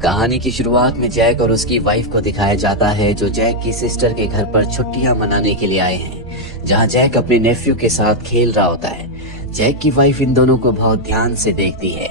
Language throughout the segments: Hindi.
कहानी की शुरुआत में जैक और उसकी वाइफ को दिखाया जाता है जो जैक की सिस्टर के घर पर छुट्टियां मनाने के लिए आए हैं, जहां जैक अपने नेफ्यू के साथ खेल रहा होता है। जैक की वाइफ इन दोनों को बहुत ध्यान से देखती है।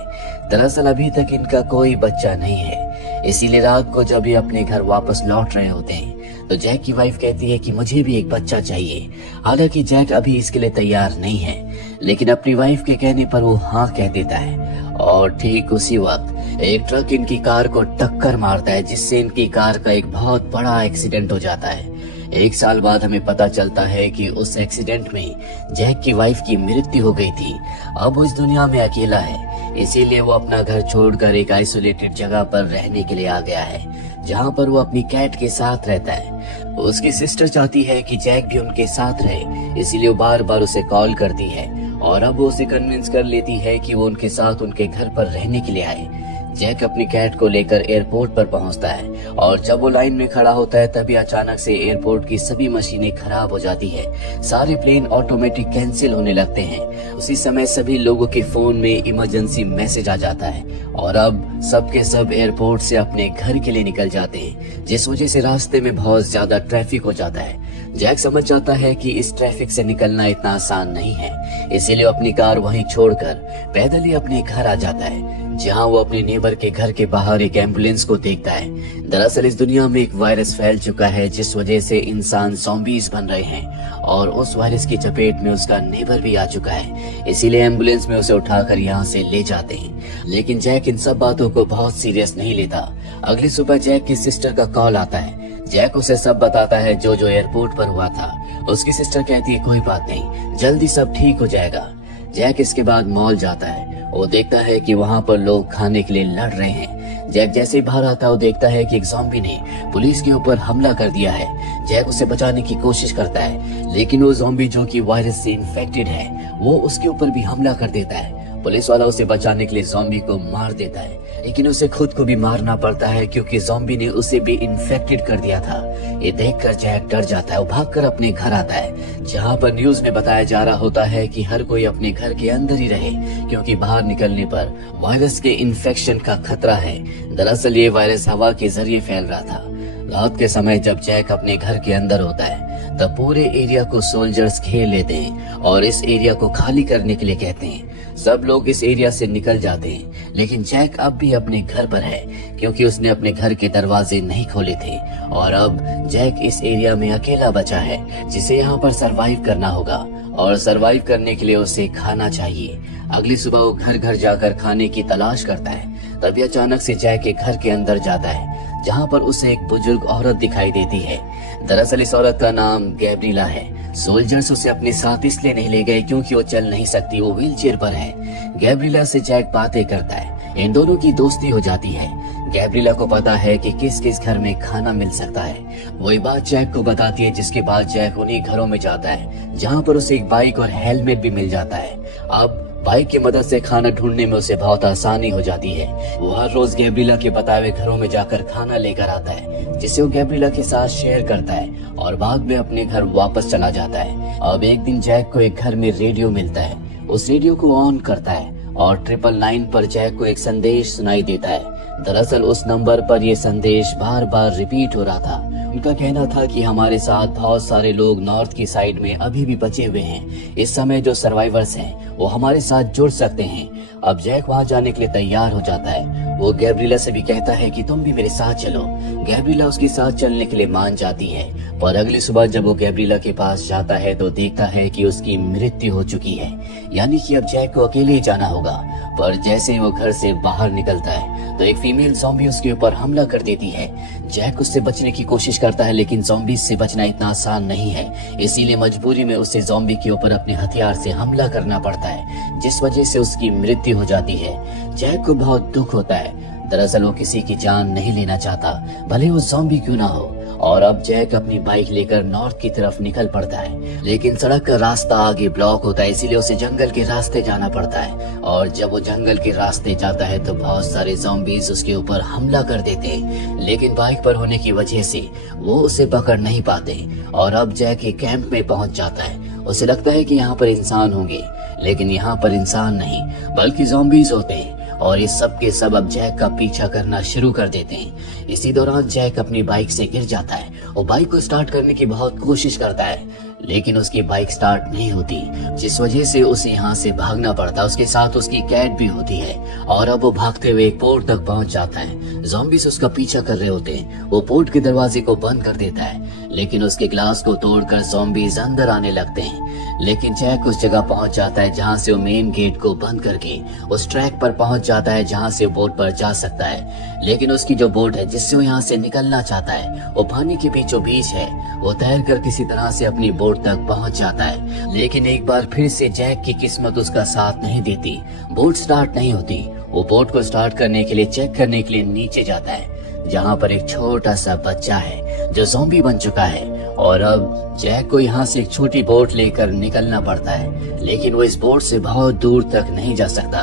दरअसल अभी तक इनका कोई बच्चा नहीं है, इसीलिए रात को जब ये अपने घर वापस लौट रहे होते हैं तो जैक की वाइफ कहती है कि मुझे भी एक बच्चा चाहिए। हालांकि जैक अभी इसके लिए तैयार नहीं है, लेकिन अपनी वाइफ के कहने पर वो हाँ कह देता है। और ठीक उसी वक्त एक ट्रक इनकी कार को टक्कर मारता है, जिससे इनकी कार का एक बहुत बड़ा एक्सीडेंट हो जाता है। 1 साल बाद हमें पता चलता है कि उस एक्सीडेंट में जैक की वाइफ की मृत्यु हो गई थी। अब वो इस दुनिया में अकेला है, इसीलिए वो अपना घर छोड़कर एक आइसोलेटेड जगह पर रहने के लिए आ गया है, जहाँ पर वो अपनी कैट के साथ रहता है। उसकी सिस्टर चाहती है कि जैक भी उनके साथ रहे, इसीलिए वो बार बार उसे कॉल करती है और अब वो उसे कन्विंस कर लेती है कि वो उनके साथ उनके घर पर रहने के लिए आए। जैक अपनी कैट को लेकर एयरपोर्ट पर पहुंचता है और जब वो लाइन में खड़ा होता है तभी अचानक से एयरपोर्ट की सभी मशीनें खराब हो जाती है। सारे प्लेन ऑटोमेटिक कैंसिल होने लगते हैं। उसी समय सभी लोगों के फोन में इमरजेंसी मैसेज आ जाता है और अब सबके सब एयरपोर्ट से अपने घर के लिए निकल जाते हैं, जिस वजह से रास्ते में बहुत ज्यादा ट्रैफिक हो जाता है। जैक समझ जाता है कि इस ट्रैफिक से निकलना इतना आसान नहीं है, इसीलिए अपनी कार वहीं छोड़कर पैदल ही अपने घर आ जाता है, जहां वो अपने नेबर के घर के बाहर एक एम्बुलेंस को देखता है। दरअसल इस दुनिया में एक वायरस फैल चुका है, जिस वजह से इंसान ज़ॉम्बीज बन रहे हैं और उस वायरस की चपेट में उसका नेबर भी आ चुका है, इसीलिए एम्बुलेंस में उसे उठाकर यहाँ से ले जाते हैं। लेकिन जैक इन सब बातों को बहुत सीरियस नहीं लेता। अगली सुबह जैक की सिस्टर का कॉल आता है। जैक उसे सब बताता है जो एयरपोर्ट पर हुआ था। उसकी सिस्टर कहती है कोई बात नहीं, जल्दी सब ठीक हो जाएगा। जैक इसके बाद मॉल जाता है। वो देखता है कि वहाँ पर लोग खाने के लिए लड़ रहे हैं। जैक जैसे ही बाहर आता है वो देखता है कि एक ज़ॉम्बी ने पुलिस के ऊपर हमला कर दिया है। जैक उसे बचाने की कोशिश करता है, लेकिन वो ज़ॉम्बी जो कि वायरस से इन्फेक्टेड है वो उसके ऊपर भी हमला कर देता है। पुलिस वाला उसे बचाने के लिए ज़ॉम्बी को मार देता है, लेकिन उसे खुद को भी मारना पड़ता है क्योंकि ज़ॉम्बी ने उसे भी इन्फेक्टेड कर दिया था। ये देखकर जैक डर जाता है। वो भागकर अपने घर आता है, जहाँ पर न्यूज में बताया जा रहा होता है कि हर कोई अपने घर के अंदर ही रहे, क्योंकि बाहर निकलने पर वायरस के इन्फेक्शन का खतरा है। दरअसल ये वायरस हवा के जरिए फैल रहा था। रात के समय जब जैक अपने घर के अंदर होता है तब पूरे एरिया को सोल्जर्स घेर लेते हैं और इस एरिया को खाली करने के लिए कहते हैं। सब लोग इस एरिया से निकल जाते हैं, लेकिन जैक अब भी अपने घर पर है क्योंकि उसने अपने घर के दरवाजे नहीं खोले थे और अब जैक इस एरिया में अकेला बचा है, जिसे यहाँ पर सरवाइव करना होगा और सरवाइव करने के लिए उसे खाना चाहिए। अगली सुबह वो घर घर जाकर खाने की तलाश करता है। तभी अचानक से जैक के घर के अंदर जाता है, जहाँ पर उसे एक बुजुर्ग औरत दिखाई देती है। दरअसल इस औरत का नाम गैब्रिएला है। सोल्जर्स उसे अपने साथ इसलिए नहीं ले गए क्योंकि वो चल नहीं सकती, वो व्हीलचेयर पर है। गैब्रिएला से जैक बातें करता है। इन दोनों की दोस्ती हो जाती है। गैब्रिएला को पता है कि किस किस घर में खाना मिल सकता है। वही बात जैक को बताती है, जिसके बाद जैक उन्हीं घरों में जाता है जहाँ पर उसे एक बाइक और हेलमेट भी मिल जाता है। अब बाइक की मदद से खाना ढूंढने में उसे बहुत आसानी हो जाती है। वो हर रोज गैब्रिएला के बताए हुए घरों में जाकर खाना लेकर आता है, जिसे वो गैब्रिएला के साथ शेयर करता है और बाद में अपने घर वापस चला जाता है। अब एक दिन जैक को एक घर में रेडियो मिलता है। उस रेडियो को ऑन करता है और 999 पर जैक को एक संदेश सुनाई देता है। दरअसल उस नंबर पर ये संदेश बार बार रिपीट हो रहा था। उनका कहना था कि हमारे साथ बहुत सारे लोग नॉर्थ की साइड में अभी भी बचे हुए हैं। इस समय जो सर्वाइवर्स हैं वो हमारे साथ जुड़ सकते हैं। अब जैक वहाँ जाने के लिए तैयार हो जाता है। वो गैब्रिएला से भी कहता है कि तुम भी मेरे साथ चलो। गैब्रिएला उसके साथ चलने के लिए मान जाती है, पर अगली सुबह जब वो गैब्रिएला के पास जाता है तो देखता है कि उसकी मृत्यु हो चुकी है, यानी कि अब जैक को अकेले ही जाना होगा। पर जैसे ही वो घर से बाहर निकलता है तो एक फीमेल ज़ॉम्बी उसके ऊपर हमला कर देती है। जैक उससे बचने की कोशिश करता है, लेकिन ज़ॉम्बी से बचना इतना आसान नहीं है, इसीलिए मजबूरी में उसे ज़ॉम्बी के ऊपर अपने हथियार से हमला करना पड़ता है, जिस वजह से उसकी मृत्यु हो जाती है। जैक को बहुत दुख होता है। दरअसल वो किसी की जान नहीं लेना चाहता, भले वो ज़ॉम्बी क्यों ना हो। और अब जैक अपनी बाइक लेकर नॉर्थ की तरफ निकल पड़ता है, लेकिन सड़क का रास्ता आगे ब्लॉक होता है, इसीलिए उसे जंगल के रास्ते जाना पड़ता है। और जब वो जंगल के रास्ते जाता है तो बहुत सारे ज़ॉम्बीज उसके ऊपर हमला कर देते हैं, लेकिन बाइक पर होने की वजह से वो उसे पकड़ नहीं पाते। और अब जैक एक कैंप में पहुंच जाता है। उसे लगता है कि यहाँ पर इंसान होंगे, लेकिन यहाँ पर इंसान नहीं बल्कि ज़ॉम्बीज होते हैं। और ये सब के सब अब जैक का पीछा करना शुरू कर देते हैं। इसी दौरान जैक अपनी बाइक से गिर जाता है और बाइक को स्टार्ट करने की बहुत कोशिश करता है, लेकिन उसकी बाइक स्टार्ट नहीं होती, जिस वजह से उसे यहाँ से भागना पड़ता है। उसके साथ उसकी कैट भी होती है और अब वो भागते हुए एक पोर्ट तक पहुंच जाता है। ज़ॉम्बीज उसका पीछा कर रहे होते हैं। वो पोर्ट के दरवाजे को बंद कर देता है, लेकिन उसके ग्लास को तोड़कर ज़ॉम्बीज अंदर आने लगते हैं। लेकिन जैक उस जगह पहुंच जाता है जहां से वो मेन गेट को बंद करके उस ट्रैक पर पहुंच जाता है जहां से बोट पर जा सकता है। लेकिन उसकी जो बोट है जिससे वो यहाँ से निकलना चाहता है वो पानी के बीचों बीच है। वो तैर कर किसी तरह से अपनी बोट तक पहुंच जाता है, लेकिन एक बार फिर से जैक की किस्मत उसका साथ नहीं देती। बोट स्टार्ट नहीं होती। वो बोट को स्टार्ट करने के लिए चेक करने के लिए नीचे जाता है जहाँ पर एक छोटा सा बच्चा है जो ज़ॉम्बी बन चुका है। और अब जैक को यहाँ से एक छोटी बोट लेकर निकलना पड़ता है, लेकिन वो इस बोट से बहुत दूर तक नहीं जा सकता।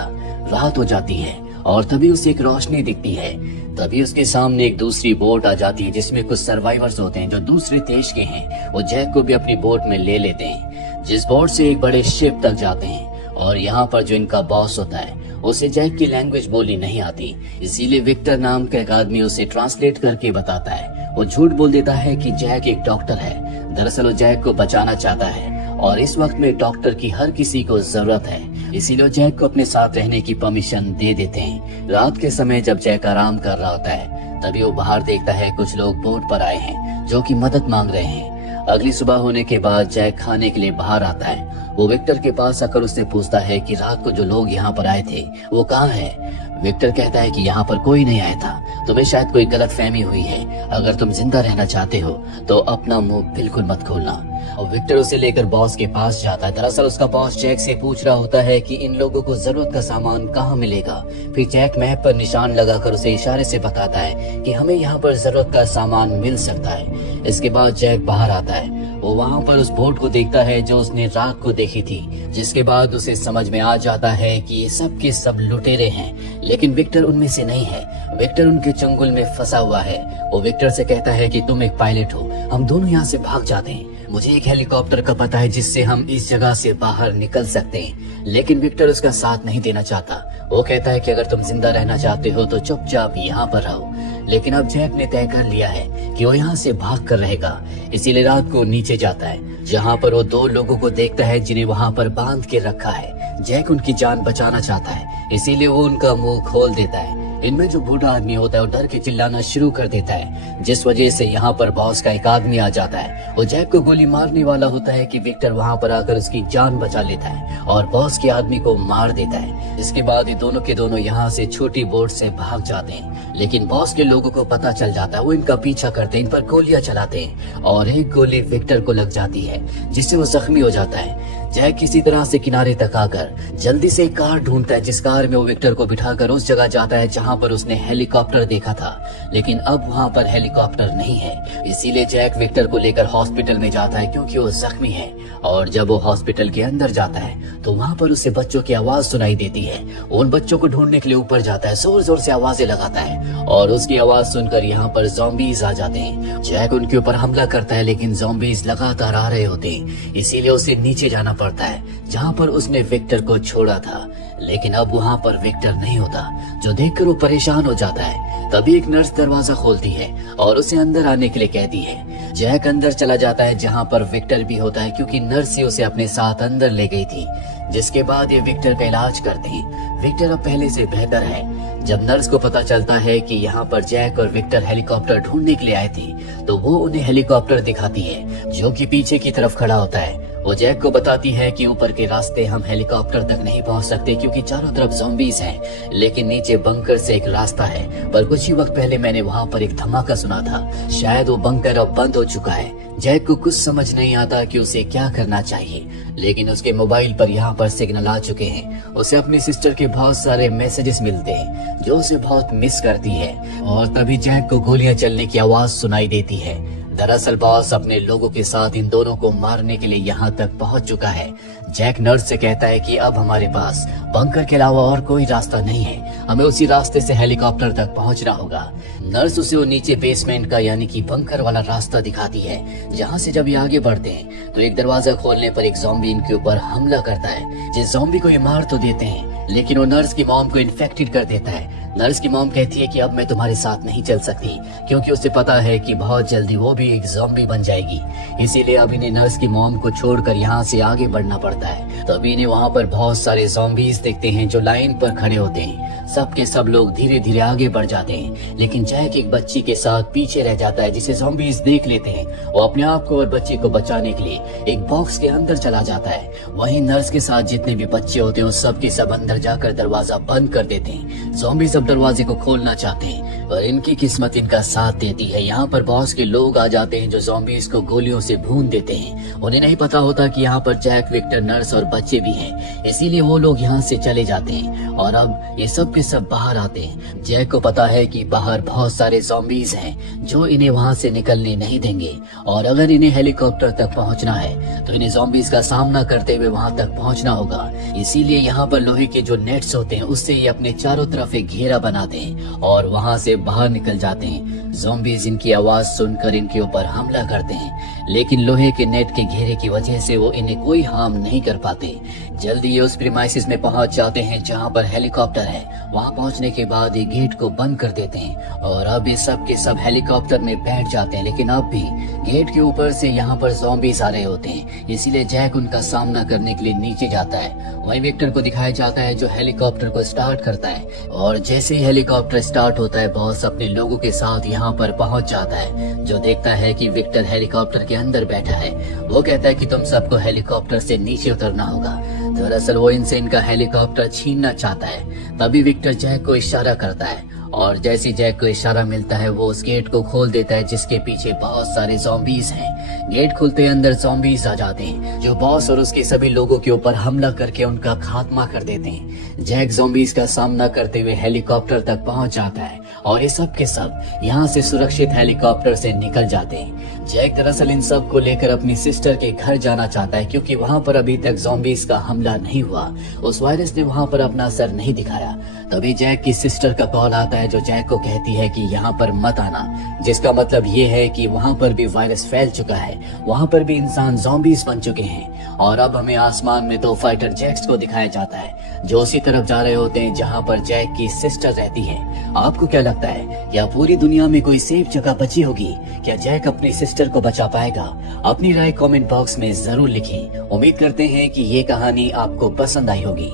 रात हो जाती है और तभी उसे एक रोशनी दिखती है। तभी उसके सामने एक दूसरी बोट आ जाती है जिसमें कुछ सर्वाइवर्स होते हैं जो दूसरे देश के हैं। वो जैक को भी अपनी बोट में ले लेते हैं, जिस बोट से एक बड़े शिप तक जाते हैं। और यहाँ पर जो इनका बॉस होता है उसे जैक की लैंग्वेज बोली नहीं आती, इसीलिए विक्टर नाम का एक आदमी उसे ट्रांसलेट करके बताता है। वो झूठ बोल देता है कि जैक एक डॉक्टर है। दरअसल वो जैक को बचाना चाहता है और इस वक्त में डॉक्टर की हर किसी को जरूरत है, इसीलिए जैक को अपने साथ रहने की परमिशन दे देते हैं। रात के समय जब जैक आराम कर रहा होता है तभी वो बाहर देखता है कुछ लोग बोट पर आए हैं जो कि मदद मांग रहे हैं। अगली सुबह होने के बाद जैक खाने के लिए बाहर आता है। वो विक्टर के पास आकर उससे पूछता है कि रात को जो लोग यहाँ पर आए थे वो कहाँ है। विक्टर कहता है कि यहाँ पर कोई नहीं आया था, तुम्हें शायद कोई गलतफहमी हुई है। अगर तुम जिंदा रहना चाहते हो तो अपना मुंह बिल्कुल मत खोलना। और विक्टर उसे लेकर बॉस के पास जाता है। दरअसल उसका बॉस जैक से पूछ रहा होता है कि इन लोगों को जरूरत का सामान कहाँ मिलेगा। फिर जैक मैप पर निशान लगाकर उसे इशारे से बताता है कि हमें यहाँ पर जरूरत का सामान मिल सकता है। इसके बाद जैक बाहर आता है। वो वहाँ पर उस बोट को देखता है जो उसने रात को देखी थी, जिसके बाद उसे समझ में आ जाता है कि ये सब के सब लुटेरे हैं, लेकिन विक्टर उनमें से नहीं है। विक्टर उनके चंगुल में फंसा हुआ है। वो विक्टर से कहता है कि तुम एक पायलट हो, हम दोनों यहाँ से भाग जाते हैं। मुझे एक हेलीकॉप्टर का पता है जिससे हम इस जगह से बाहर निकल सकते हैं, लेकिन विक्टर उसका साथ नहीं देना चाहता। वो कहता है कि अगर तुम जिंदा रहना चाहते हो तो चुपचाप यहाँ पर रहो। लेकिन अब जैक ने तय कर लिया है कि वो यहाँ से भाग कर रहेगा, इसीलिए रात को नीचे जाता है जहाँ पर वो दो लोगों को देखता है जिन्हें वहाँ पर बांध के रखा है। जैक उनकी जान बचाना चाहता है, इसीलिए वो उनका मुंह खोल देता है। इनमें जो बूढ़ा आदमी होता है वो डर के चिल्लाना शुरू कर देता है, जिस वजह से यहाँ पर बॉस का एक आदमी आ जाता है। वो जैक को गोली मारने वाला होता है कि विक्टर वहाँ पर आकर उसकी जान बचा लेता है और बॉस के आदमी को मार देता है। इसके बाद ये दोनों के दोनों यहाँ से छोटी बोट से भाग जाते हैं, लेकिन बॉस के लोगों को पता चल जाता है। वो इनका पीछा करते हैं, इन पर गोलियां चलाते हैं और एक गोली विक्टर को लग जाती है जिससे वो जख्मी हो जाता है। जैक किसी तरह से किनारे तक आकर जल्दी से एक कार ढूंढता है, जिस कार में वो विक्टर को बिठाकर उस जगह जाता है जहां पर उसने हेलीकॉप्टर देखा था, लेकिन अब वहां पर हेलीकॉप्टर नहीं है। इसीलिए जैक विक्टर को लेकर हॉस्पिटल में जाता है क्योंकि वो जख्मी है। और जब वो हॉस्पिटल के अंदर जाता है तो वहाँ पर उसे बच्चों की आवाज सुनाई देती है। उन बच्चों को ढूंढने के लिए ऊपर जाता है, जोर जोर से आवाजें लगाता है और उसकी आवाज सुनकर यहाँ पर ज़ॉम्बीज आ जाते हैं। जैक उनके ऊपर हमला करता है, लेकिन ज़ॉम्बीज लगातार आ रहे होते हैं, इसीलिए उसे नीचे जाना पड़ता है जहाँ पर उसने विक्टर को छोड़ा था। लेकिन अब वहाँ पर विक्टर नहीं होता, जो देखकर वो परेशान हो जाता है। तभी एक नर्स दरवाजा खोलती है और उसे अंदर आने के लिए कहती है। जैक अंदर चला जाता है जहाँ पर विक्टर भी होता है, क्योंकि नर्स ही उसे अपने साथ अंदर ले गई थी। जिसके बाद ये विक्टर का इलाज करते हैं। विक्टर अब पहले से बेहतर है। जब नर्स को पता चलता है कि यहाँ पर जैक और विक्टर हेलीकॉप्टर ढूंढने के लिए आए थे, तो वो उन्हें हेलीकॉप्टर दिखाती है जो कि पीछे की तरफ खड़ा होता है। वो जैक को बताती है कि ऊपर के रास्ते हम हेलीकॉप्टर तक नहीं पहुंच सकते क्योंकि चारों तरफ ज़ॉम्बीज हैं, लेकिन नीचे बंकर से एक रास्ता है। पर कुछ ही वक्त पहले मैंने वहां पर एक धमाका सुना था, शायद वो बंकर अब बंद हो चुका है। जैक को कुछ समझ नहीं आता कि उसे क्या करना चाहिए, लेकिन उसके मोबाइल पर यहाँ पर सिग्नल आ चुके हैं। उसे अपनी सिस्टर के बहुत सारे मैसेजेस मिलते हैं जो उसे बहुत मिस करती है। और तभी जैक को गोलियां चलने की आवाज सुनाई देती है। दरअसल बॉस अपने लोगों के साथ इन दोनों को मारने के लिए यहाँ तक पहुँच चुका है। जैक नर्स से कहता है कि अब हमारे पास बंकर के अलावा और कोई रास्ता नहीं है, हमें उसी रास्ते से हेलीकॉप्टर तक पहुँचना होगा। नर्स उसे वो नीचे बेसमेंट का यानी कि बंकर वाला रास्ता दिखाती है, जहाँ से जब ये आगे बढ़ते हैं तो एक दरवाजा खोलने पर एक ज़ॉम्बी इनके ऊपर हमला करता है। जिस ज़ॉम्बी को ये मार तो देते हैं, लेकिन वो नर्स की मॉम को इन्फेक्टेड कर देता है। नर्स की मॉम कहती है कि अब मैं तुम्हारे साथ नहीं चल सकती, क्योंकि उसे पता है कि बहुत जल्दी वो भी एक ज़ॉम्बी बन जाएगी। इसीलिए अब इन्हें नर्स की मॉम को छोड़कर यहाँ से आगे बढ़ना पड़ता है। तभी इन्हें वहाँ पर बहुत सारे ज़ॉम्बीज दिखते हैं जो लाइन पर खड़े होते हैं। सब के सब लोग धीरे धीरे आगे बढ़ जाते हैं, लेकिन जैक एक बच्ची के साथ पीछे रह जाता है जिसे ज़ॉम्बीज देख लेते हैं। वो अपने आप को और बच्ची को बचाने के लिए एक बॉक्स के अंदर चला जाता है। वहीं नर्स के साथ जितने भी बच्चे होते हैं सब के सब अंदर जाकर दरवाजा बंद कर देते हैं। ज़ॉम्बी सब दरवाजे को खोलना चाहते हैं और इनकी किस्मत इनका साथ देती है। यहाँ पर बॉस के लोग आ जाते हैं जो ज़ॉम्बीज को गोलियों से भून देते हैं। उन्हें नहीं पता होता कि यहाँ पर जैक, विक्टर, नर्स और बच्चे भी हैं, इसीलिए वो लोग यहाँ से चले जाते हैं और अब ये सब के सब बाहर आते हैं। जैक को पता है कि बाहर बहुत सारे ज़ॉम्बीज हैं जो इन्हें वहाँ से निकलने नहीं देंगे और अगर इन्हें हेलीकॉप्टर तक पहुँचना है तो इन्हें ज़ॉम्बीज का सामना करते हुए वहाँ तक पहुँचना होगा। इसीलिए यहाँ पर लोहे के जो नेट्स होते हैं उससे ये अपने चारों तरफ एक घेरा बनाते हैं और वहाँ से बाहर निकल जाते हैं। ज़ॉम्बीज इनकी आवाज सुनकर इनके ऊपर हमला करते हैं, लेकिन लोहे के नेट के घेरे की वजह से वो इन्हें कोई हार्म नहीं कर पाते। जल्दी ये उस प्रीमाइसिस में पहुंच जाते हैं जहां पर हेलीकॉप्टर है। वहां पहुंचने के बाद ये गेट को बंद कर देते हैं और अब ये सब के सब हेलीकॉप्टर में बैठ जाते हैं, लेकिन अब भी गेट के ऊपर से यहाँ पर ज़ॉम्बीज आ रहे होते हैं। इसीलिए जैक उनका सामना करने के लिए नीचे जाता है। वहीं विक्टर को दिखाया जाता है जो हेलीकॉप्टर को स्टार्ट करता है और जैसे ही हेलीकॉप्टर स्टार्ट होता है बॉस अपने लोगों के साथ यहाँ पर पहुंच जाता है। जो देखता है कि विक्टर हेलीकॉप्टर के अंदर बैठा है, वो कहता है कि तुम सबको हेलीकॉप्टर से नीचे उतरना होगा। दरअसल वो इनसे इनका हेलीकॉप्टर छीनना चाहता है। तभी विक्टर जैक को इशारा करता है और जैसे जैक को इशारा मिलता है वो उस गेट को खोल देता है जिसके पीछे बहुत सारे ज़ॉम्बीज हैं। गेट खुलते अंदर ज़ॉम्बीज आ जाते हैं जो बॉस और उसके सभी लोगों के ऊपर हमला करके उनका खात्मा कर देते हैं। जैक ज़ॉम्बीज का सामना करते हुए हेलीकॉप्टर तक पहुंच जाता है और ये सब के सब यहाँ से सुरक्षित हेलीकॉप्टर से निकल जाते हैं। जैक दरअसल इन सब को लेकर अपनी सिस्टर के घर जाना चाहता है क्योंकि वहाँ पर अभी तक ज़ॉम्बीज का हमला नहीं हुआ। उस वायरस ने वहाँ पर अपना असर नहीं दिखाया। तभी जैक की सिस्टर का कॉल आता है जो जैक को कहती है कि यहाँ पर मत आना, जिसका मतलब ये है कि वहाँ पर भी वायरस फैल चुका है, वहाँ पर भी इंसान ज़ॉम्बीज बन चुके हैं। और अब हमें आसमान में 2 फाइटर जेट्स को दिखाया जाता है जो उसी तरफ जा रहे होते हैं जहाँ पर जैक की सिस्टर रहती है। आपको क्या लगता है, क्या पूरी दुनिया में कोई सेफ जगह बची होगी? क्या जैक अपनी सिस्टर को बचा पाएगा? अपनी राय कमेंट बॉक्स में जरूर लिखें। उम्मीद करते हैं कि ये कहानी आपको पसंद आई होगी।